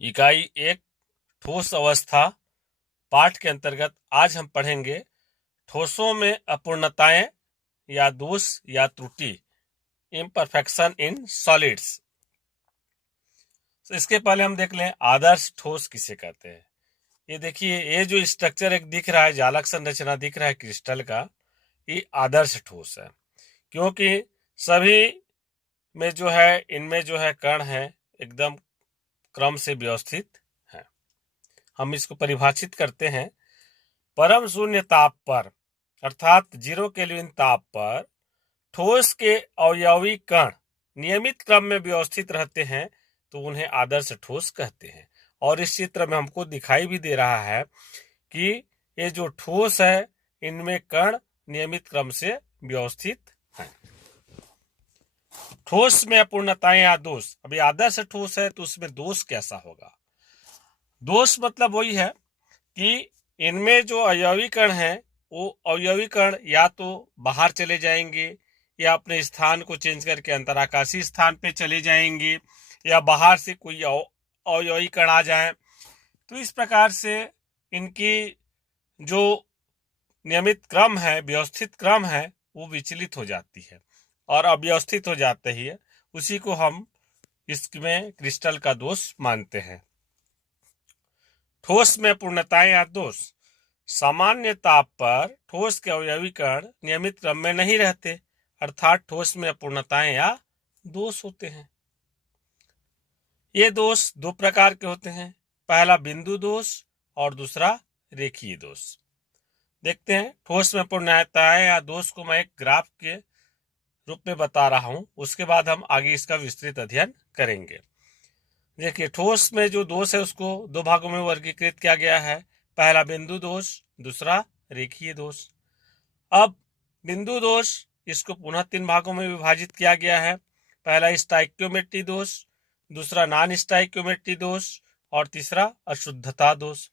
इकाई एक ठोस अवस्था पाठ के अंतर्गत आज हम पढ़ेंगे ठोसों में अपूर्णताएं या दोष या त्रुटि, इम्परफेक्शन इन सॉलिड्स। तो इसके पहले हम देख लें आदर्श ठोस किसे कहते हैं। ये देखिए, ये जो स्ट्रक्चर एक दिख रहा है, जालक संरचना दिख रहा है क्रिस्टल का, ये आदर्श ठोस है, क्योंकि सभी में जो है, इनमें जो है कण है एकदम क्रम से व्यवस्थित है। हम इसको परिभाषित करते हैं, परम शून्य ताप पर अर्थात 0 केल्विन ताप पर ठोस के अवयवी कण नियमित क्रम में व्यवस्थित रहते हैं तो उन्हें आदर्श ठोस कहते हैं। और इस चित्र में हमको दिखाई भी दे रहा है कि ये जो ठोस है इनमें कण नियमित क्रम से व्यवस्थित हैं। ठोस में अपूर्णताएं या दोष। अभी आदर्श ठोस है तो उसमें दोष कैसा होगा? दोष मतलब वही है कि इनमें जो अवयवी कण है वो अवयवी कण या तो बाहर चले जाएंगे या अपने स्थान को चेंज करके अंतराकाशीय स्थान पे चले जाएंगे या बाहर से कोई अवयवी कण आ जाए। तो इस प्रकार से इनकी जो नियमित क्रम है, व्यवस्थित क्रम है, वो विचलित हो जाती है और अव्यवस्थित हो जाते ही है। उसी को हम इसमें क्रिस्टल का दोष मानते हैं। ठोस में पूर्णताएं या दोष। सामान्य ताप पर ठोस के अवयवी कण नियमित क्रम में नहीं रहते, अर्थात ठोस में अपूर्णताएं या दोष होते हैं। ये दोष दो प्रकार के होते हैं, पहला बिंदु दोष और दूसरा रेखीय दोष। देखते हैं, ठोस में अपूर्णताएं या दोष को मैं एक ग्राफ के रूप में बता रहा हूं, उसके बाद हम आगे इसका विस्तृत अध्ययन करेंगे। देखिए, ठोस में जो दोष है उसको दो भागों में वर्गीकृत किया गया है, पहला बिंदु दोष, दूसरा रेखीय दोष। अब बिंदु दोष, इसको पुनः 3 भागों में विभाजित किया गया है, पहला स्टाइक्योमेट्री दोष, दूसरा नॉन स्टाइक्योमेट्री दोष और तीसरा अशुद्धता दोष।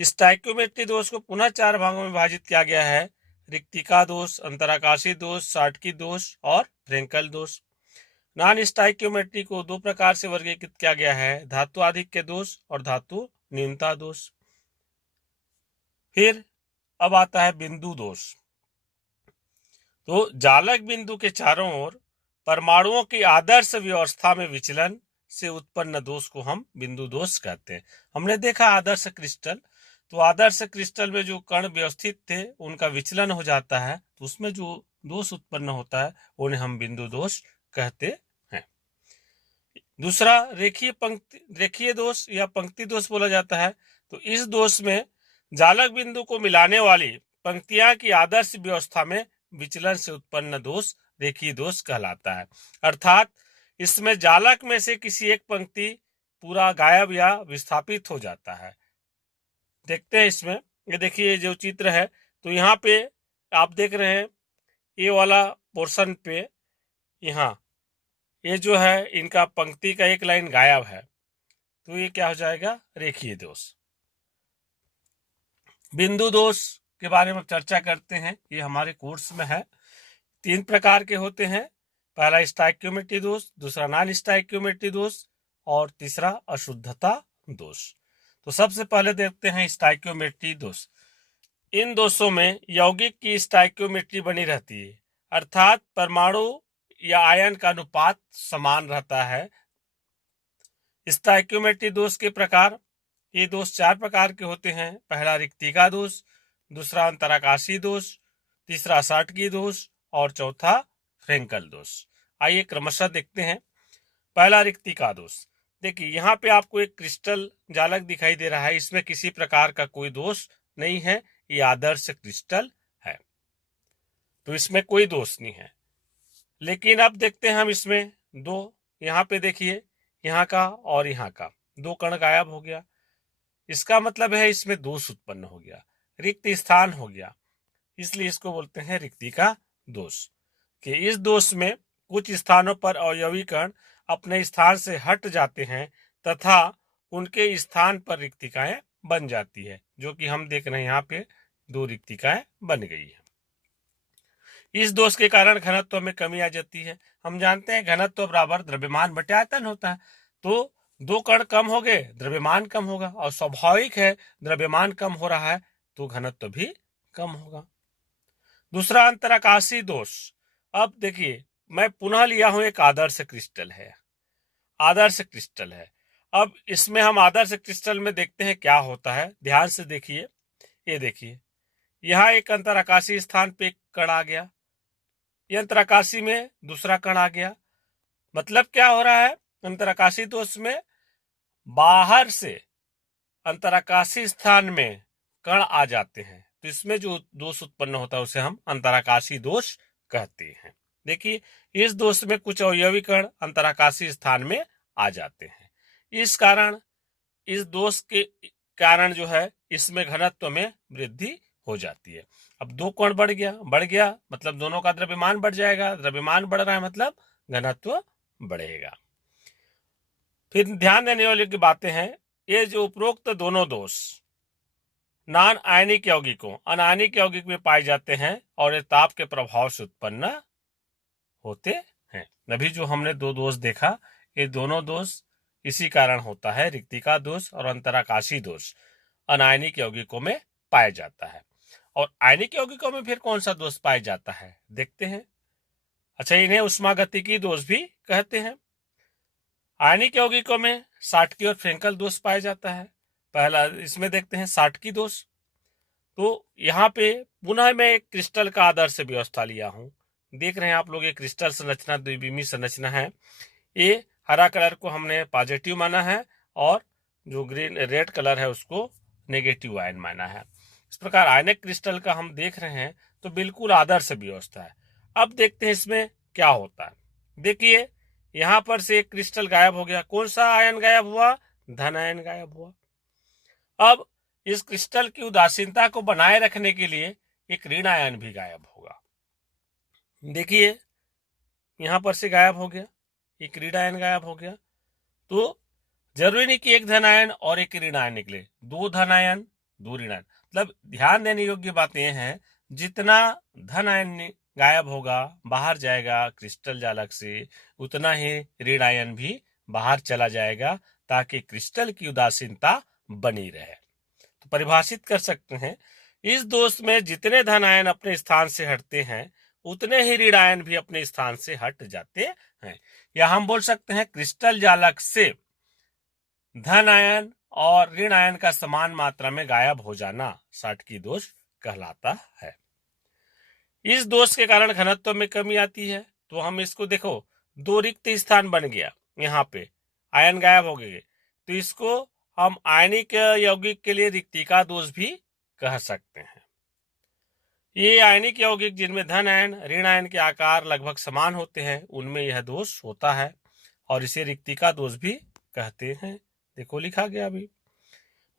स्टाइक्योमेट्री दोष को पुनः 4 भागों में विभाजित किया गया है, रिक्तिका दोष, अंतराकाशीय दोष, शाटकी दोष और फ्रेंकल दोष। नॉन स्टाइक्योमेट्री को 2 प्रकार से वर्गीकृत किया गया है, धातु आधिक्य दोष और धातु न्यूनता दोष। फिर अब आता है बिंदु दोष। तो जालक बिंदु के चारों ओर परमाणुओं की आदर्श व्यवस्था में विचलन से उत्पन्न दोष को हम बिंदु दोष कहते हैं। हमने देखा आदर्श क्रिस्टल, तो आदर्श क्रिस्टल में जो कण व्यवस्थित थे उनका विचलन हो जाता है, तो उसमें जो दोष उत्पन्न होता है उन्हें हम बिंदु दोष कहते हैं। दूसरा रेखीय दोष या पंक्ति दोष बोला जाता है। तो इस दोष में जालक बिंदु को मिलाने वाली पंक्तियां की आदर्श व्यवस्था में विचलन से उत्पन्न दोष रेखीय दोष कहलाता है, अर्थात इसमें जालक में से किसी एक पंक्ति पूरा गायब या विस्थापित हो जाता है। देखते हैं इसमें, ये देखिए जो चित्र है, तो यहाँ पे आप देख रहे हैं ये वाला पोर्शन पे, यहाँ ये जो है इनका पंक्ति का एक लाइन गायब है, तो ये क्या हो जाएगा? रेखीय दोष। बिंदु दोष के बारे में चर्चा करते हैं, ये हमारे कोर्स में है। 3 प्रकार के होते हैं, पहला स्टाइक्योमेट्री दोष, दूसरा नॉन स्टाइक्योमेट्री दोष और तीसरा अशुद्धता दोष। तो सबसे पहले देखते हैं स्टाइक्योमेट्री दोष। इन दोषों में यौगिक की स्टाइक्योमेट्री बनी रहती है, अर्थात परमाणु या आयन का अनुपात समान रहता है। स्टाइक्योमेट्री दोष के प्रकार, ये दोष 4 प्रकार के होते हैं, पहला रिक्तिका दोष, दूसरा अंतराकाशीय दोष, तीसरा शाटकी दोष और चौथा फ्रेंकल दोष। आइए क्रमशः देखते हैं। पहला रिक्तिका दोष। देखिए, यहाँ पे आपको एक क्रिस्टल जालक दिखाई दे रहा है, इसमें किसी प्रकार का कोई दोष नहीं है, ये आदर्श क्रिस्टल है, तो इसमें कोई दोष नहीं है। लेकिन अब देखते हैं हम इसमें दो, यहाँ पे देखिए, यहाँ का और यहाँ का 2 कण गायब हो गया, इसका मतलब है इसमें दोष उत्पन्न हो गया, रिक्त स्थान हो गया, इसलिए इसको बोलते हैं रिक्तिका दोष। कि इस दोष में कुछ स्थानों पर अवयवी कण अपने स्थान से हट जाते हैं तथा उनके स्थान पर रिक्तिकाएं बन जाती है, जो कि हम देख रहे हैं यहाँ पे 2 रिक्तिकाएं बन गई है। इस दोष के कारण घनत्व में कमी आ जाती है। हम जानते हैं घनत्व बराबर द्रव्यमान बटे आयतन होता है, तो दो कण कम हो गए, द्रव्यमान कम होगा, और स्वाभाविक है द्रव्यमान कम हो रहा है तो घनत्व भी कम होगा। दूसरा अंतराकाशी दोष। अब देखिए, मैं पुनः लिया हूं एक आदर्श क्रिस्टल है, आदर्श क्रिस्टल है। अब इसमें हम आदर्श क्रिस्टल में देखते हैं क्या होता है, ध्यान से देखिए। ये देखिए, यहाँ एक अंतराकाशी स्थान पे एक कण आ गया, ये अंतराकाशी में दूसरा कण आ गया। मतलब क्या हो रहा है, अंतराकाशी दोष में बाहर से अंतराकाशी स्थान में कण आ जाते हैं, तो इसमें जो दोष उत्पन्न होता है उसे हम अंतराकाशी दोष कहते हैं। देखिए, इस दोष में कुछ अवयवी कण अंतराकाशी स्थान में आ जाते हैं, इस कारण, इस दोष के कारण जो है इसमें घनत्व में वृद्धि हो जाती है। अब दो कण बढ़ गया मतलब दोनों का द्रव्यमान बढ़ जाएगा, द्रव्यमान बढ़ रहा है मतलब घनत्व बढ़ेगा। फिर ध्यान देने वाली की बातें हैं, ये जो उपरोक्त दोनों दोष नॉन आयनिक यौगिकों, अनायनिक यौगिक में पाए जाते हैं और ये ताप के प्रभाव से उत्पन्न होते हैं। अभी जो हमने दो दोष देखा, ये दोनों दोष इसी कारण होता है, रिक्तिका दोष और अंतराकाशी दोष अनायनिक यौगिकों में पाया जाता है। और आयनिक यौगिकों में फिर कौन सा दोष पाया जाता है, देखते हैं। अच्छा, इन्हें उष्मागतिकी दोष भी कहते हैं। आयनिक यौगिकों में साटकी और फ्रेंकल दोष पाया जाता है। पहला इसमें देखते हैं साटकी दोष। तो यहाँ पे पुनः मैं एक क्रिस्टल का आदर्श व्यवस्था लिया हूँ। देख रहे हैं आप लोग, ये क्रिस्टल संरचना द्विविमीय संरचना है। ये हरा कलर को हमने पॉजिटिव माना है और जो ग्रीन रेड कलर है उसको नेगेटिव आयन माना है। इस प्रकार आयनिक क्रिस्टल का हम देख रहे हैं तो बिल्कुल आदर्श व्यवस्था है। अब देखते हैं इसमें क्या होता है। देखिए, यहां पर से एक क्रिस्टल गायब हो गया। कौन सा आयन गायब हुआ, धन आयन गायब हुआ। अब इस क्रिस्टल की उदासीनता को बनाए रखने के लिए एक ऋण आयन भी गायब होगा। देखिए, यहां पर से गायब हो गया, एक ऋण आयन गायब हो गया। तो जरूरी नहीं कि एक धन आयन और एक ऋण आयन निकले, दो धन आयन दो ऋण आयन। मतलब ध्यान देने योग्य बात यह है, जितना धन आयन गायब होगा, बाहर जाएगा क्रिस्टल जालक से, उतना ही ऋण आयन भी बाहर चला जाएगा, ताकि क्रिस्टल की उदासीनता बनी रहे। तो परिभाषित कर सकते हैं, इस दोष में जितने धन आयन अपने स्थान से हटते हैं, उतने ही ऋण आयन भी अपने स्थान से हट जाते हैं। या हम बोल सकते हैं, क्रिस्टल जालक से धन आयन और ऋण आयन का समान मात्रा में गायब हो जाना साटकी दोष कहलाता है। इस दोष के कारण घनत्व में कमी आती है। तो हम इसको देखो, दो रिक्त स्थान बन गया, यहाँ पे आयन गायब हो गए, तो इसको हम आयनिक यौगिक के लिए रिक्तिका दोष भी कह सकते हैं। ये आयनिक यौगिक जिनमें धन आयन ऋण आयन के आकार लगभग समान होते हैं, उनमें यह दोष होता है और इसे रिक्तिका दोष भी कहते हैं। देखो लिखा गया अभी।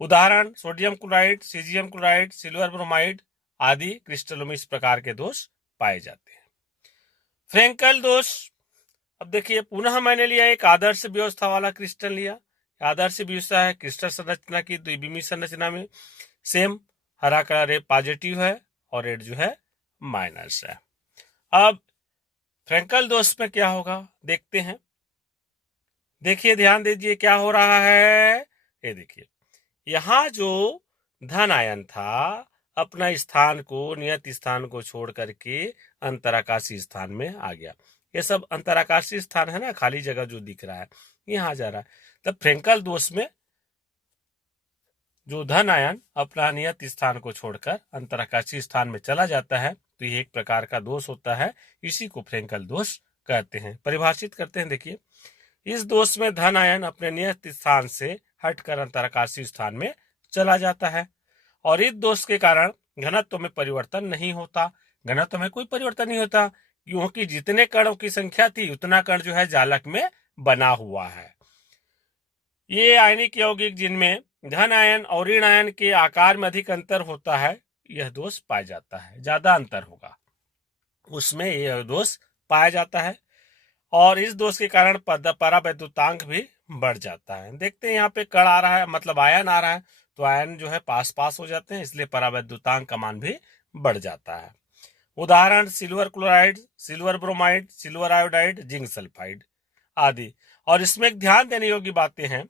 उदाहरण, sodium chloride, caesium chloride, silver bromide आदि क्रिस्टलों में इस प्रकार के दोष पाए जाते हैं। फ्रेंकल दोष। अब देखिए, पुनः मैंने लिया एक आदर्श व्यवस्था वाला क्रिस्टल लिया। आदर्श व्यवस्था है क्रिस्टल संरचना की द्विविमीय संरचना में सेम हरा कलर पॉजिटिव है और रेड जो है माइनस है। अब फ्रेंकल दोष में क्या होगा देखते हैं। देखिए, ध्यान दीजिए क्या हो रहा है। ये देखिए, यहाँ जो धन आयन था अपना स्थान को, नियत स्थान को छोड़ करके अंतराकाशी स्थान में आ गया। ये सब अंतराकाशी स्थान है ना, खाली जगह जो दिख रहा है यहाँ जा रहा है। तब फ्रेंकल दोष में जो धन आयन अपना नियत स्थान को छोड़कर अंतराकाशी स्थान में चला जाता है, तो यह एक प्रकार का दोष होता है। इसी को फ्रेंकल दोष कहते हैं। परिभाषित करते हैं, देखिए, इस दोष में धन आयन अपने नियत स्थान से हटकर अंतराकाशी स्थान में चला जाता है और इस दोष के कारण घनत्व में परिवर्तन नहीं होता। घनत्व में कोई परिवर्तन नहीं होता, क्योंकि जितने कणों की संख्या थी उतना कण जो है जालक में बना हुआ है। ये आयनिक यौगिक जिनमें धन आयन और ऋण आयन के आकार में अधिक अंतर होता है, यह दोष पाया जाता है। ज्यादा अंतर होगा उसमें यह दोष पाया जाता है और इस दोष के कारण परावैद्युतांक भी बढ़ जाता है। देखते हैं यहाँ पे कण आ रहा है, मतलब आयन आ रहा है, तो आयन जो है पास पास हो जाते हैं, इसलिए परावैद्युतांक का मान भी बढ़ जाता है। उदाहरण, silver chloride, silver bromide, silver iodide, zinc sulphide आदि। और इसमें एक ध्यान देने योग्य बातें हैं,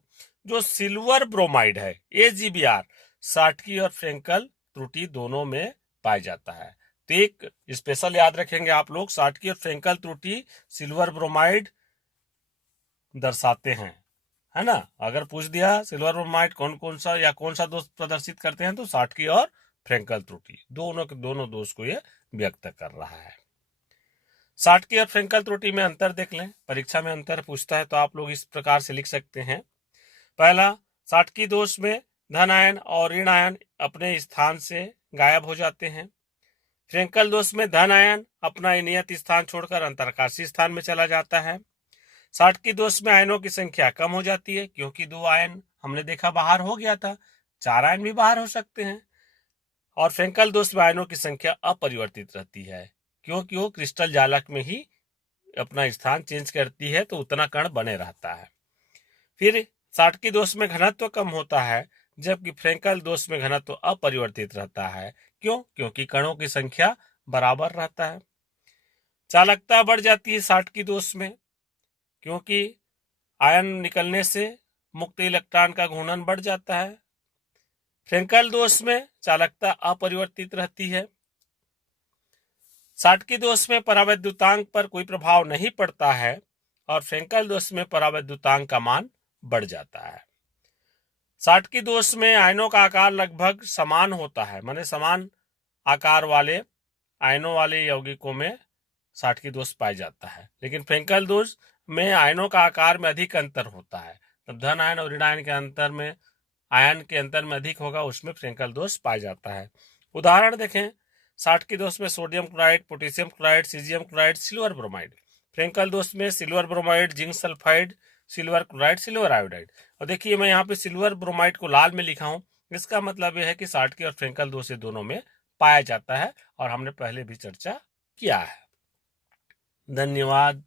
जो सिल्वर ब्रोमाइड है AgBr साटकी और फ्रेंकल त्रुटि दोनों में पाया जाता है। तो एक स्पेशल याद रखेंगे आप लोग, साटकी और फ्रेंकल त्रुटि सिल्वर ब्रोमाइड दर्शाते हैं, है ना। अगर पूछ दिया सिल्वर ब्रोमाइड कौन कौन सा या कौन सा दोष प्रदर्शित करते हैं, तो साटकी और फ्रेंकल त्रुटि दोनों के दोनों दोष को ये व्यक्त कर रहा है। साटकी और फ्रेंकल त्रुटि में अंतर देख लें, परीक्षा में अंतर पूछता है तो आप लोग इस प्रकार से लिख सकते हैं। पहला, साटकी दोष में धन आयन और ऋण आयन अपने स्थान से गायब हो जाते हैं। फ्रेंकल दोष में धन आयन अपना नियत स्थान छोड़कर अंतरकाशी स्थान में चला जाता है। साटकी दोष में आयनों की संख्या कम हो जाती है, क्योंकि 2 आयन हमने देखा बाहर हो गया था, 4 आयन भी बाहर हो सकते हैं। और फ्रेंकल दोष में आयनों की संख्या अपरिवर्तित रहती है, क्योंकि वो क्रिस्टल जालक में ही अपना स्थान चेंज करती है, तो उतना कण बने रहता है। फिर साटकी दोष में घनत्व कम होता है, जबकि फ्रेंकल दोष में घनत्व अपरिवर्तित रहता है। क्यों? क्योंकि कणों की संख्या बराबर रहता है। चालकता बढ़ जाती है साटकी दोष में, क्योंकि आयन निकलने से मुक्त इलेक्ट्रॉन का घूर्णन बढ़ जाता है। फ्रेंकल दोष में चालकता अपरिवर्तित रहती है। साटकी दोष में परावैद्युतांक पर कोई प्रभाव नहीं पड़ता है, और फ्रेंकल दोष में परावैद्युतांक का मान बढ़ जाता है। साटकी दोष में आयनों का आकार लगभग समान होता है, माने समान आकार वाले आयनों वाले यौगिकों में साटकी दोष पाया जाता है। लेकिन फ्रेंकल दोष में आयनों का आकार में अधिक अंतर होता है, तब धन आयन और ऋण आयन के अंतर में आयन के अंतर में अधिक होगा, उसमें फ्रेंकल दोष पाया जाता है। उदाहरण देखें, साटकी दोष में sodium chloride, potassium chloride, caesium chloride, silver bromide. Frenkel दोष में silver bromide, zinc sulphide, silver chloride, silver iodide. और देखिए मैं यहाँ पे सिल्वर ब्रोमाइड को लाल में लिखा हूँ, इसका मतलब यह है कि साटकी और फ्रेंकल दोष दोनों में पाया जाता है, और हमने पहले भी चर्चा किया है। धन्यवाद।